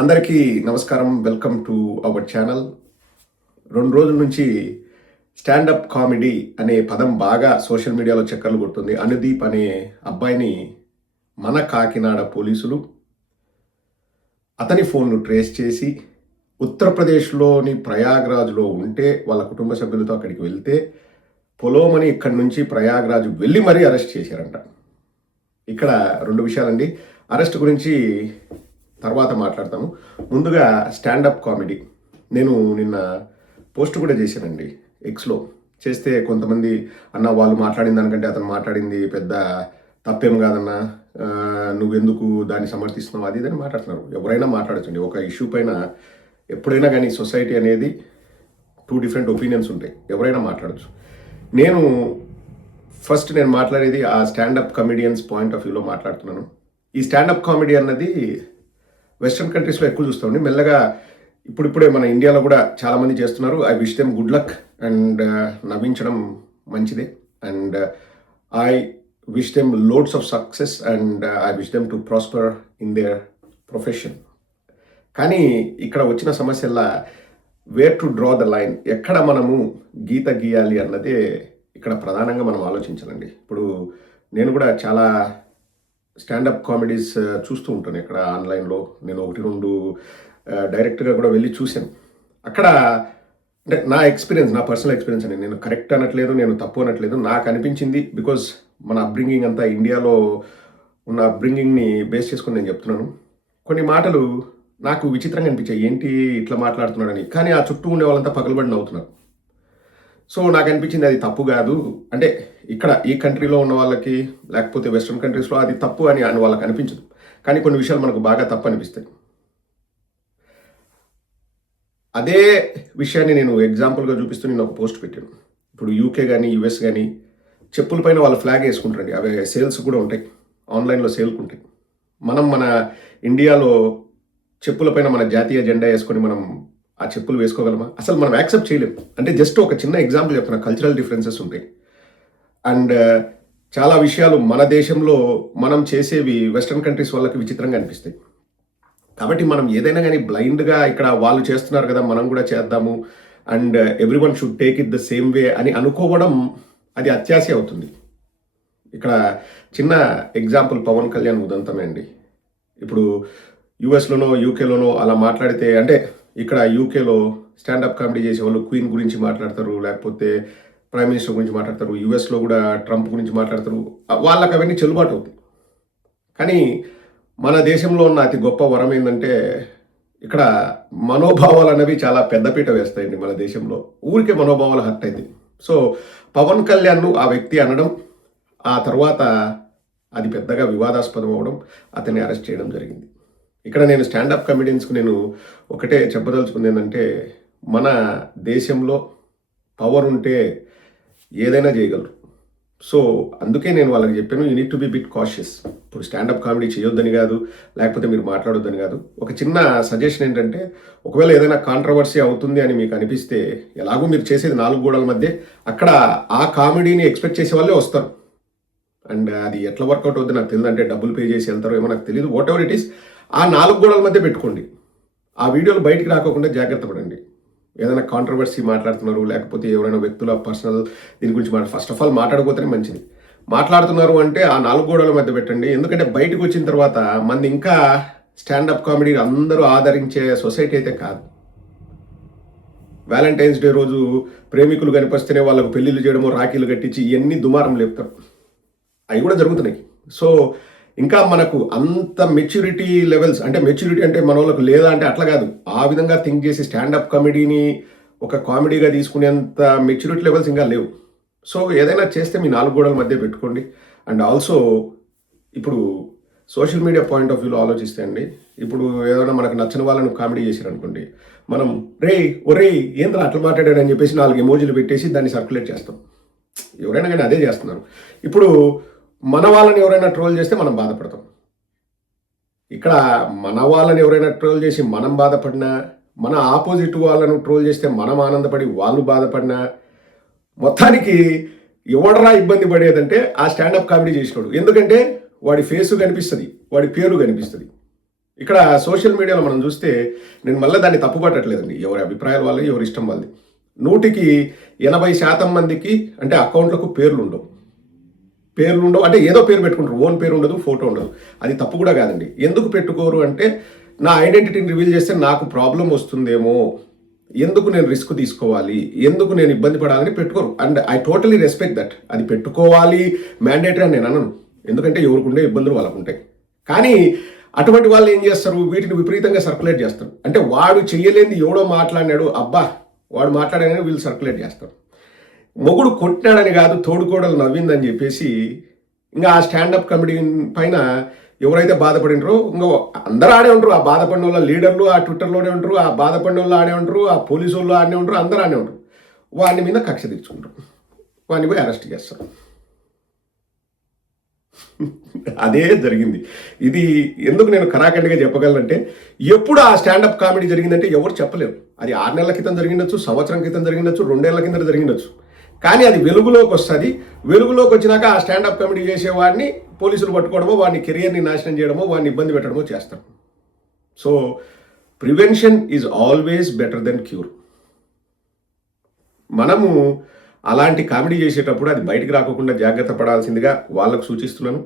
అందరికీ నమస్కారం. Welcome to our channel. 2 రోజుల నుంచి స్టాండప్ కామెడీ అనే పదం బాగా సోషల్ మీడియాలో చక్కర్లు కొడుతుంది. అనుదీప్ అనే అబ్బాయిని మన కాకినాడ పోలీసులు అతని ఫోన్ను ట్రేస్ చేసి ఉత్తరప్రదేశ్లోని ప్రయాగ్రాజ్లో ఉంటే వాళ్ళ కుటుంబ సభ్యులతో అక్కడికి వెళ్తే పొలోమని ఇక్కడి నుంచి ప్రయాగ్రాజ్ వెళ్ళి మరీ అరెస్ట్ చేశారంట. ఇక్కడ 2 విషయాలండి. అరెస్ట్ గురించి తర్వాత మాట్లాడతాము. ముందుగా స్టాండప్ కామెడీ నేను నిన్న పోస్ట్ కూడా చేశానండి ఎక్స్లో. చేస్తే కొంతమంది అన్న వాళ్ళు మాట్లాడిన దానికంటే అతను మాట్లాడింది పెద్ద తప్పేం కాదన్నా, నువ్వెందుకు దాన్ని సమర్థిస్తున్నావు అది ఇదని మాట్లాడుతున్నారు. ఎవరైనా మాట్లాడచ్చండి. ఒక ఇష్యూ పైన ఎప్పుడైనా కానీ సొసైటీ అనేది 2 డిఫరెంట్ ఒపీనియన్స్ ఉంటాయి. ఎవరైనా మాట్లాడచ్చు. నేను మాట్లాడేది ఆ స్టాండప్ కమెడియన్స్ పాయింట్ ఆఫ్ వ్యూలో మాట్లాడుతున్నాను. ఈ స్టాండప్ కామెడీ అన్నది వెస్ట్రన్ కంట్రీస్లో ఎక్కువ చూస్తామండి. మెల్లగా ఇప్పుడిప్పుడే మన ఇండియాలో కూడా చాలామంది చేస్తున్నారు. I wish them good luck and నవ్వించడం మంచిదే. And I wish them loads of success and I wish them to prosper in their profession. కానీ ఇక్కడ వచ్చిన సమస్యల్లా where to draw the line, ఎక్కడ మనము గీత గీయాలి అన్నదే ఇక్కడ ప్రధానంగా మనం ఆలోచించాలండి. ఇప్పుడు నేను కూడా చాలా స్టాండప్ కామెడీస్ చూస్తూ ఉంటాను ఇక్కడ ఆన్లైన్లో. నేను 1-2 డైరెక్ట్గా కూడా వెళ్ళి చూశాను. అక్కడ అంటే నా ఎక్స్పీరియన్స్, నా పర్సనల్ ఎక్స్పీరియన్స్ అండి. నేను కరెక్ట్ అనట్లేదు, నేను తప్పు అనట్లేదు. నాకు అనిపించింది బికాజ్ మన అప్బ్రింగింగ్ అంతా ఇండియాలో ఉన్న అప్బ్రింగింగ్ని బేస్ చేసుకుని నేను చెప్తున్నాను. కొన్ని మాటలు నాకు విచిత్రంగా అనిపించాయి. ఏంటి ఇట్లా మాట్లాడుతున్నాడని. కానీ ఆ చుట్టూ ఉండే వాళ్ళంతా పగలబడి నవ్వుతున్నారు. సో నాకు అనిపించింది అది తప్పు కాదు. అంటే ఇక్కడ ఈ కంట్రీలో ఉన్న వాళ్ళకి లేకపోతే వెస్ట్రన్ కంట్రీస్లో అది తప్పు అని వాళ్ళకి అనిపించదు. కానీ కొన్ని విషయాలు మనకు బాగా తప్పు అనిపిస్తాయి. అదే విషయాన్ని నేను ఎగ్జాంపుల్గా చూపిస్తూ నేను ఒక పోస్ట్ పెట్టాను. ఇప్పుడు యూకే కానీ యుఎస్ కానీ చెప్పుల పైన వాళ్ళు ఫ్లాగ్ వేసుకుంటారండి. అవి సేల్స్ కూడా ఉంటాయి, ఆన్లైన్లో సేల్కి ఉంటాయి. మనం మన ఇండియాలో చెప్పుల పైన మన జాతీయ జెండా వేసుకొని మనం ఆ చెప్పులు వేసుకోగలమా? అసలు మనం యాక్సెప్ట్ చేయలేము. అంటే జస్ట్ ఒక చిన్న ఎగ్జాంపుల్ చెప్తున్నా. కల్చరల్ డిఫరెన్సెస్ ఉంటాయి. అండ్ చాలా విషయాలు మన దేశంలో మనం చేసేవి వెస్ట్రన్ కంట్రీస్ వాళ్ళకి విచిత్రంగా అనిపిస్తాయి. కాబట్టి మనం ఏదైనా కానీ బ్లైండ్గా ఇక్కడ వాళ్ళు చేస్తున్నారు కదా మనం కూడా చేద్దాము and every one should take it the same way అని అనుకోవడం అది అత్యాశ అవుతుంది. ఇక్కడ చిన్న ఎగ్జాంపుల్ పవన్ కళ్యాణ్ ఉదంతమే అండి. ఇప్పుడు యుఎస్లోనో యూకేలోనో అలా మాట్లాడితే, అంటే ఇక్కడ యూకేలో స్టాండప్ కామెడీ చేసేవాళ్ళు క్వీన్ గురించి మాట్లాడతారు, లేకపోతే ప్రైమ్ మినిస్టర్ గురించి మాట్లాడతారు. యుఎస్లో కూడా ట్రంప్ గురించి మాట్లాడతారు. వాళ్ళకి అవన్నీ చెల్లుబాటు అవుతాయి. కానీ మన దేశంలో ఉన్న అతి గొప్ప వరం ఏంటంటే ఇక్కడ మనోభావాలు అనేవి చాలా పెద్దపీట వేస్తాయండి. మన దేశంలో ఊరికే మనోభావాలు హర్ట్ అయింది. సో పవన్ కళ్యాణ్ను ఆ వ్యక్తి అనడం, ఆ తర్వాత అది పెద్దగా వివాదాస్పదం అవ్వడం, అతన్ని అరెస్ట్ చేయడం జరిగింది. ఇక్కడ నేను స్టాండప్ కమెడియన్స్కు నేను ఒకటే చెప్పదలుచుకుంది ఏంటంటే, మన దేశంలో పవర్ ఉంటే ఏదైనా చేయగలరు. సో అందుకే నేను వాళ్ళకి చెప్పాను, you need to be bit cautious. ఇప్పుడు స్టాండప్ కామెడీ చేయొద్దని కాదు, లేకపోతే మీరు మాట్లాడొద్దని కాదు. ఒక చిన్న సజెషన్ ఏంటంటే, ఒకవేళ ఏదైనా కాంట్రవర్సీ అవుతుంది అని మీకు అనిపిస్తే, ఎలాగో మీరు చేసేది 4 గోడల మధ్య, అక్కడ ఆ కామెడీని ఎక్స్పెక్ట్ చేసే వాళ్ళే వస్తారు. అండ్ అది ఎట్లా వర్కౌట్ అవుతుంది నాకు తెలియదు. అంటే డబ్బులు పే చేసి వెళ్తారో ఏమో నాకు తెలియదు. వాట్ ఎవర్ ఇట్ ఈస్, ఆ 4 గోడల మధ్య పెట్టుకోండి. ఆ వీడియోలు బయటికి రాకోకుండా జాగ్రత్త పడండి. ఏదైనా కాంట్రవర్సీ మాట్లాడుతున్నారు, లేకపోతే ఎవరైనా వ్యక్తుల పర్సనల్ దీని గురించి ఫస్ట్ ఆఫ్ ఆల్ మాట్లాడకపోతేనే మంచిది. మాట్లాడుతున్నారు అంటే ఆ 4 గోడల మధ్య పెట్టండి. ఎందుకంటే బయటకు వచ్చిన తర్వాత మంది ఇంకా స్టాండప్ కామెడీ అందరూ ఆదరించే సొసైటీ అయితే కాదు. వ్యాలంటైన్స్ డే రోజు ప్రేమికులు కనిపిస్తేనే వాళ్ళకు పెళ్లిళ్ళు చేయడమో, రాఖీలు కట్టించి ఇవన్నీ దుమారం లేపుతారు. అవి కూడా జరుగుతున్నాయి. సో ఇంకా మనకు అంత మెచ్యూరిటీ లెవెల్స్, అంటే మెచ్యూరిటీ అంటే మన వాళ్ళకు లేదా అంటే అట్లా కాదు, ఆ విధంగా థింక్ చేసి స్టాండప్ కామెడీని ఒక కామెడీగా తీసుకునేంత మెచ్యూరిటీ లెవెల్స్ ఇంకా లేవు. సో ఏదైనా చేస్తే మీ 4 గోడల మధ్య పెట్టుకోండి. అండ్ ఆల్సో ఇప్పుడు సోషల్ మీడియా పాయింట్ ఆఫ్ వ్యూలో ఆలోచిస్తే అండి, ఇప్పుడు ఏదైనా మనకు నచ్చిన వాళ్ళని కామెడీ చేశారు అనుకోండి, మనం ఒరే ఏంద్రా అట్లా మాట్లాడాడని చెప్పేసి 4 ఎమోజీలు పెట్టేసి దాన్ని సర్క్యులేట్ చేస్తాం. ఎవరైనా కానీ అదే చేస్తున్నారు. ఇప్పుడు మన వాళ్ళని ఎవరైనా ట్రోల్ చేస్తే మనం బాధపడతాం. ఇక్కడ మన వాళ్ళని ఎవరైనా ట్రోల్ చేసి మనం బాధపడినా, మన ఆపోజిట్ వాళ్ళను ట్రోల్ చేస్తే మనం ఆనందపడి వాళ్ళు బాధపడినా, మొత్తానికి ఎవడరా ఇబ్బంది పడేదంటే ఆ స్టాండప్ కామెడీ చేసినాడు. ఎందుకంటే వాడి ఫేసు కనిపిస్తుంది, వాడి పేరు కనిపిస్తుంది. ఇక్కడ సోషల్ మీడియాలో మనం చూస్తే నేను మళ్ళీ దాన్ని తప్పుపట్టట్లేదండి. ఎవరి అభిప్రాయాలు వాళ్ళవి, ఎవరి ఇష్టం వాళ్ళది. 100కి 80% మందికి అంటే అకౌంట్లకు పేర్లుండవు. అంటే ఏదో పేరు పెట్టుకుంటారు. ఓన్ పేరు ఉండదు, ఫోటో ఉండదు. అది తప్పు కూడా కాదండి. ఎందుకు పెట్టుకోరు అంటే నా ఐడెంటిటీని రివీల్ చేస్తే నాకు ప్రాబ్లం వస్తుందేమో, ఎందుకు నేను రిస్క్ తీసుకోవాలి, ఎందుకు నేను ఇబ్బంది పడాలని పెట్టుకోరు. And I totally respect that. అది పెట్టుకోవాలి మ్యాండేటరీ అని నేను అనను. ఎందుకంటే ఎవరికుండే ఇబ్బందులు వాళ్ళకు ఉంటాయి. కానీ అటువంటి వాళ్ళు ఏం చేస్తారు, వీటిని విపరీతంగా సర్క్యులేట్ చేస్తారు. అంటే వాడు చెయ్యలేంది ఎవడో మాట్లాడినాడు, అబ్బా వాడు మాట్లాడాడని వీళ్ళు సర్క్యులేట్ చేస్తారు. మొగుడు కొట్టినాడని కాదు, తోడుకోడలు నవ్విందని చెప్పేసి ఇంకా ఆ స్టాండప్ కమెడీ పైన ఎవరైతే బాధపడినరో ఇంకా అందరూ ఆడే ఉంటారు. ఆ బాధపడిన వాళ్ళ లీడర్లు ఆ ట్విట్టర్లోనే ఉంటారు, ఆ బాధపడిన వాళ్ళు ఆడే ఉంటారు, ఆ పోలీసు వాళ్ళు ఆడే ఉంటారు, అందరూ ఆడే ఉంటారు. వాని మీద కక్ష తీర్చుకుంటారు, వాడిని పోయి అరెస్ట్ చేస్తారు. అదే జరిగింది. ఇది ఎందుకు నేను కరాఖండిగా చెప్పగలనంటే, ఎప్పుడు ఆ స్టాండప్ కామెడీ జరిగిందంటే ఎవరు చెప్పలేరు. అది 6 నెలల క్రితం జరిగిండొచ్చు, సంవత్సరం క్రితం జరిగిండొచ్చు, 2 ఏళ్ల కింద జరిగిండొచ్చు. కానీ అది వెలుగులోకి వస్తుంది. వెలుగులోకి వచ్చినాక ఆ స్టాండప్ కామెడీ చేసేవాడిని పోలీసులు పట్టుకోవడమో, వాడిని కెరియర్ని నాశనం చేయడమో, వాడిని ఇబ్బంది పెట్టడమో చేస్తారు. So prevention is always better than cure. మనము అలాంటి కామెడీ చేసేటప్పుడు అది బయటికి రాకుండా జాగ్రత్త పడాల్సిందిగా వాళ్ళకు సూచిస్తున్నాను.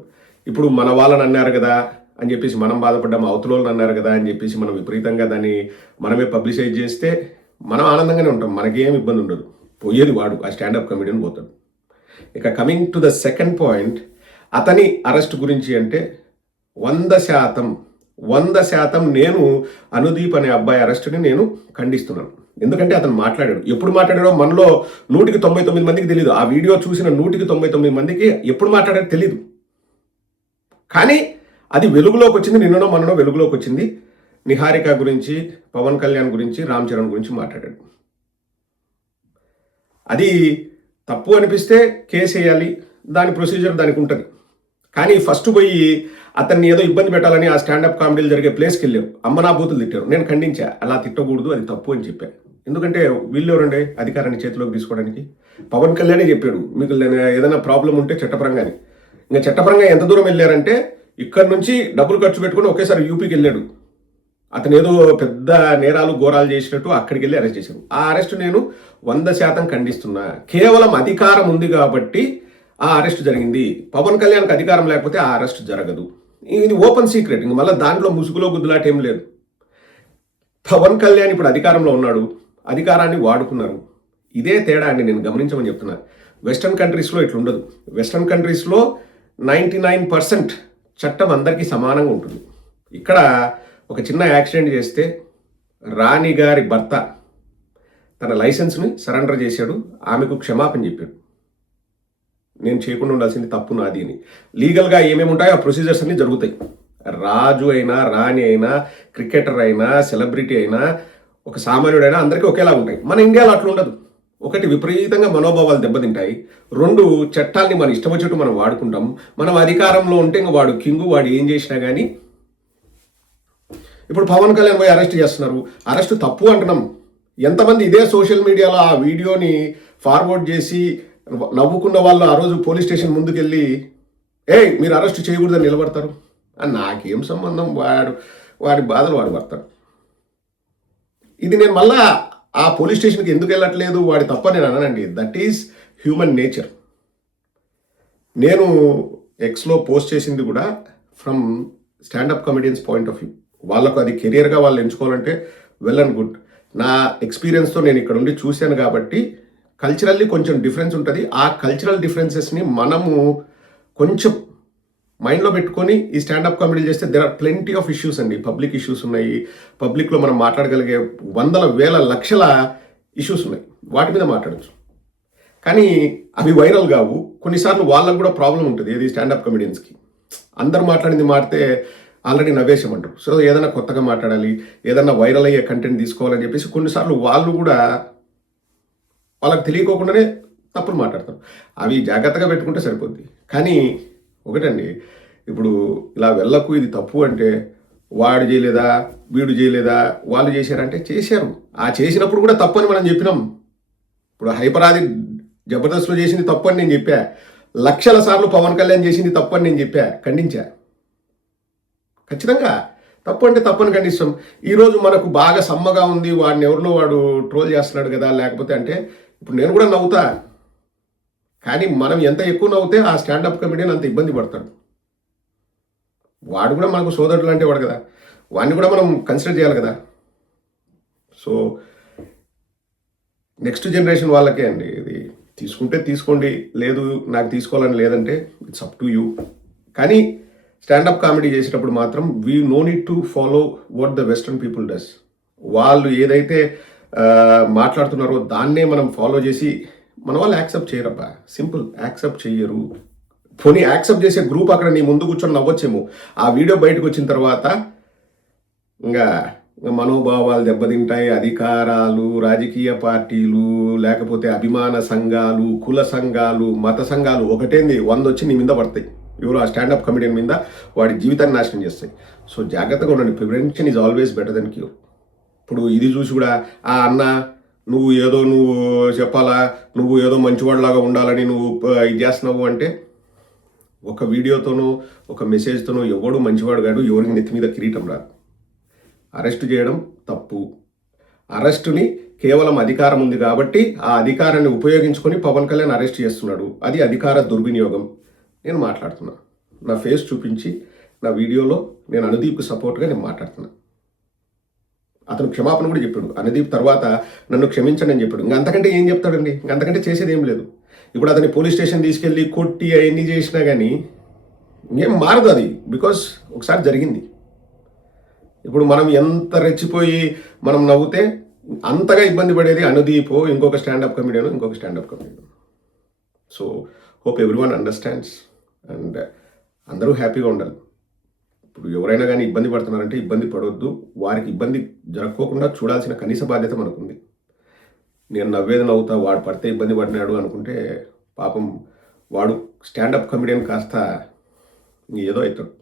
ఇప్పుడు మన వాళ్ళని అన్నారు కదా అని చెప్పేసి మనం బాధపడ్డాము, అవతల వాళ్ళని అన్నారు కదా అని చెప్పేసి మనం విపరీతంగా దాన్ని మనమే పబ్లిసైజ్ చేస్తే మనం ఆనందంగానే ఉంటాం, మనకేం ఇబ్బంది ఉండదు. పోయేది వాడు, ఆ స్టాండప్ కమెడియన్ పోతాడు. ఇక coming to the second point, అతని అరెస్ట్ గురించి అంటే 100% నేను అనుదీప్ అనే అబ్బాయి అరెస్టుని నేను ఖండిస్తున్నాను. ఎందుకంటే అతను మాట్లాడాడు. ఎప్పుడు మాట్లాడాడో మనలో 199 మందికి తెలియదు. ఆ వీడియో చూసిన 199 మందికి ఎప్పుడు మాట్లాడాడో తెలియదు. కానీ అది వెలుగులోకి వచ్చింది, నిన్ననో మననో వెలుగులోకి వచ్చింది. నిహారిక గురించి, పవన్ కళ్యాణ్ గురించి, రామ్ చరణ్ గురించి మాట్లాడాడు. అది తప్పు అనిపిస్తే కేసు వేయాలి, దాని ప్రొసీజర్ దానికి ఉంటుంది. కానీ ఫస్ట్ పోయి అతన్ని ఏదో ఇబ్బంది పెట్టాలని ఆ స్టాండప్ కామెడీలు జరిగే ప్లేస్కి వెళ్ళారు, అమ్మనాభూతులు తిట్టారు. నేను ఖండించా, అలా తిట్టకూడదు, అది తప్పు అని చెప్పాను. ఎందుకంటే వీళ్ళు ఎవరండి అధికారాన్ని చేతిలోకి తీసుకోవడానికి? పవన్ కళ్యాణే చెప్పాడు, మీకు ఏదైనా ప్రాబ్లం ఉంటే చట్టపరంగాని. ఇంకా చట్టపరంగా ఎంత దూరం వెళ్ళారంటే ఇక్కడ నుంచి డబ్బులు ఖర్చు పెట్టుకుని ఒకేసారి యూపీకి వెళ్ళాడు. అతను ఏదో పెద్ద నేరాలు ఘోరాలు చేసినట్టు అక్కడికి వెళ్ళి అరెస్ట్ చేశారు. ఆ అరెస్ట్ నేను 100% ఖండిస్తున్నా. కేవలం అధికారం ఉంది కాబట్టి ఆ అరెస్ట్ జరిగింది. పవన్ కళ్యాణ్కి అధికారం లేకపోతే ఆ అరెస్ట్ జరగదు. ఇది ఓపెన్ సీక్రెట్. ఇంక మళ్ళీ దాంట్లో ముసుగులో గుద్దులాట ఏం లేదు. పవన్ కళ్యాణ్ ఇప్పుడు అధికారంలో ఉన్నాడు, అధికారాన్ని వాడుకున్నారు. ఇదే తేడా అండి, నేను గమనించమని చెప్తున్నా. వెస్టర్న్ కంట్రీస్లో ఇట్లుండదు. వెస్టర్న్ కంట్రీస్లో 99% చట్టం అందరికీ సమానంగా ఉంటుంది. ఇక్కడ ఒక చిన్న యాక్సిడెంట్ చేస్తే రాణి గారి భర్త తన లైసెన్స్ని సరెండర్ చేశాడు, ఆమెకు క్షమాపణ చెప్పాడు. నేను చేయకుండా ఉండాల్సింది తప్పు నాది అని. లీగల్గా ఏమేమి ఉంటాయో ఆ ప్రొసీజర్స్ అన్నీ జరుగుతాయి. రాజు అయినా, రాణి అయినా, క్రికెటర్ అయినా, సెలబ్రిటీ అయినా, ఒక సామాన్యుడైనా అందరికీ ఒకేలా ఉంటాయి. మన ఇండియాలో అట్లా ఉండదు. ఒకటి, విపరీతంగా మనోభావాలు దెబ్బతింటాయి. 2, చట్టాల్ని మన ఇష్టం వచ్చేట్టు మనం వాడుకుంటాం. మనం అధికారంలో ఉంటే ఇంకా వాడు కింగు, వాడు ఏం చేసినా కానీ. ఇప్పుడు పవన్ కళ్యాణ్ పోయి అరెస్ట్ చేస్తున్నారు, అరెస్ట్ తప్పు అంటున్నాం. ఎంతమంది ఇదే సోషల్ మీడియాలో ఆ వీడియోని ఫార్వర్డ్ చేసి నవ్వుకున్న వాళ్ళు ఆ రోజు పోలీస్ స్టేషన్ ముందుకెళ్ళి మీరు అరెస్ట్ చేయకూడదని నిలబడతారు. నాకేం సంబంధం, వాడి బాధలు వాడు పడతాడు. ఇది నేను మళ్ళా ఆ పోలీస్ స్టేషన్కి ఎందుకు వెళ్ళట్లేదు, వాడి తప్ప నేను అననండి. That is human nature. నేను ఎక్స్లో పోస్ట్ చేసింది కూడా from standup comedians point of view. వాళ్ళకు అది కెరియర్గా వాళ్ళు ఎంచుకోవాలంటే వెల్ అండ్ గుడ్. నా ఎక్స్పీరియన్స్తో నేను ఇక్కడ ఉండి చూశాను కాబట్టి కల్చరల్లీ కొంచెం డిఫరెన్స్ ఉంటుంది. ఆ కల్చరల్ డిఫరెన్సెస్ని మనము కొంచెం మైండ్లో పెట్టుకొని ఈ స్టాండప్ కామెడీలు చేస్తే there are plenty of issues అండి. పబ్లిక్ ఇష్యూస్ ఉన్నాయి, పబ్లిక్లో మనం మాట్లాడగలిగే వందల వేల లక్షల ఇష్యూస్ ఉన్నాయి, వాటి మీద మాట్లాడచ్చు. కానీ అవి వైరల్ కావు. కొన్నిసార్లు వాళ్ళకు కూడా ప్రాబ్లం ఉంటుంది. ఏది స్టాండప్ కామెడియన్స్కి అందరు మాట్లాడింది మాడితే ఆల్రెడీ నవ్వేసామంటారు. సో ఏదైనా కొత్తగా మాట్లాడాలి, ఏదైనా వైరల్ అయ్యే కంటెంట్ తీసుకోవాలని చెప్పేసి కొన్నిసార్లు వాళ్ళు కూడా వాళ్ళకి తెలియకోకుండానే తప్పులు మాట్లాడతారు. అవి జాగ్రత్తగా పెట్టుకుంటే సరిపోద్ది. కానీ ఒకటండి, ఇప్పుడు ఇలా వెళ్ళకు, ఇది తప్పు అంటే వాడు చేయలేదా, వీడు చేయలేదా, వాళ్ళు చేశారంటే చేశారు. ఆ చేసినప్పుడు కూడా తప్పు అని మనం చెప్పినాం. ఇప్పుడు హైపరాది జబర్దస్త్లో చేసింది తప్పు అని నేను చెప్పా. లక్షల సార్లు పవన్ కళ్యాణ్ చేసింది తప్పు అని నేను చెప్పా, ఖండించా. ఖచ్చితంగా తప్పు అంటే తప్పని కండిస్తాం. ఈరోజు మనకు బాగా సమ్మగా ఉంది, వాడిని ఎవరినో వాడు ట్రోల్ చేస్తున్నాడు కదా, లేకపోతే అంటే ఇప్పుడు నేను కూడా నవ్వుతా. కానీ మనం ఎంత ఎక్కువ నవ్వుతే ఆ స్టాండప్ కమెడియన్ అంత ఇబ్బంది పడతాడు. వాడు కూడా మనకు సోదరుడు లాంటి వాడు కదా, వాడిని కూడా మనం కన్సిడర్ చేయాలి కదా. సో నెక్స్ట్ జనరేషన్ వాళ్ళకే అండి ఇది. తీసుకుంటే తీసుకోండి, లేదు నాకు తీసుకోవాలని లేదంటే ఇట్స్ అప్ టు యూ. కానీ స్టాండప్ కామెడీ చేసేటప్పుడు మాత్రం we know need to follow what the western people does. వాళ్ళు ఏదైతే మాట్లాడుతున్నారో దాన్నే మనం ఫాలో చేసి మన వాళ్ళు యాక్సెప్ట్ చేయరబ్బా. సింపుల్, యాక్సెప్ట్ చెయ్యరు. పోనీ యాక్సెప్ట్ చేసే గ్రూప్ అక్కడ నీ ముందు కూర్చొని నవ్వొచ్చేమో, ఆ వీడియో బయటకు వచ్చిన తర్వాత ఇంకా మనోభావాలు దెబ్బతింటాయి. అధికారాలు, రాజకీయ పార్టీలు, లేకపోతే అభిమాన సంఘాలు, కుల సంఘాలు, మత సంఘాలు ఒకటేంది 100 వచ్చి నీ మీద పడతాయి. ఎవరు ఆ స్టాండప్ కమెడియన్ మీద వాడి జీవితాన్ని నాశనం చేస్తాయి. సో జాగ్రత్తగా ఉండండి. Prevention is always better than cure. ఇప్పుడు ఇది చూసి కూడా ఆ అన్న నువ్వు చెప్పాలా, నువ్వు ఏదో మంచివాడిలాగా ఉండాలని నువ్వు ఇది చేస్తున్నావు అంటే, ఒక వీడియోతోనో ఒక మెసేజ్తోనో ఎవడు మంచివాడు కాడు, ఎవరికి నెత్తి మీద కిరీటం రాదు. అరెస్ట్ చేయడం తప్పు. అరెస్టుని కేవలం అధికారం ఉంది కాబట్టి ఆ అధికారాన్ని ఉపయోగించుకొని పవన్ కళ్యాణ్ అరెస్ట్ చేస్తున్నాడు. అది అధికార దుర్వినియోగం. నేను మాట్లాడుతున్నా, నా ఫేస్ చూపించి నా వీడియోలో నేను అనుదీప్కి సపోర్ట్గా నేను మాట్లాడుతున్నా. అతను క్షమాపణ కూడా చెప్పాడు. అనుదీప్ తర్వాత నన్ను క్షమించండి అని చెప్పాడు. అంతకంటే ఏం చెప్తాడండి? అంతకంటే చేసేది ఏం లేదు. ఇప్పుడు అతన్ని పోలీస్ స్టేషన్ తీసుకెళ్ళి కొట్టి అవన్నీ చేసినా కానీ ఇంకేం మారదు అది, బికాస్ ఒకసారి జరిగింది. ఇప్పుడు మనం ఎంత రెచ్చిపోయి మనం నవ్వుతే అంతగా ఇబ్బంది పడేది అనుదీప్, ఇంకొక standup comedian. So hope everyone understands and అందరూ హ్యాపీగా ఉండాలి. ఇప్పుడు ఎవరైనా కానీ ఇబ్బంది పడుతున్నారంటే ఇబ్బంది పడవద్దు. వారికి ఇబ్బంది జరగకోకుండా చూడాల్సిన కనీస బాధ్యత మనకుంది. నేను నవ్వేది నవ్వుతా, వాడు పడితే ఇబ్బంది పడినాడు అనుకుంటే పాపం వాడు స్టాండప్ కమెడియన్ కాస్త ఏదో అవుతాడు.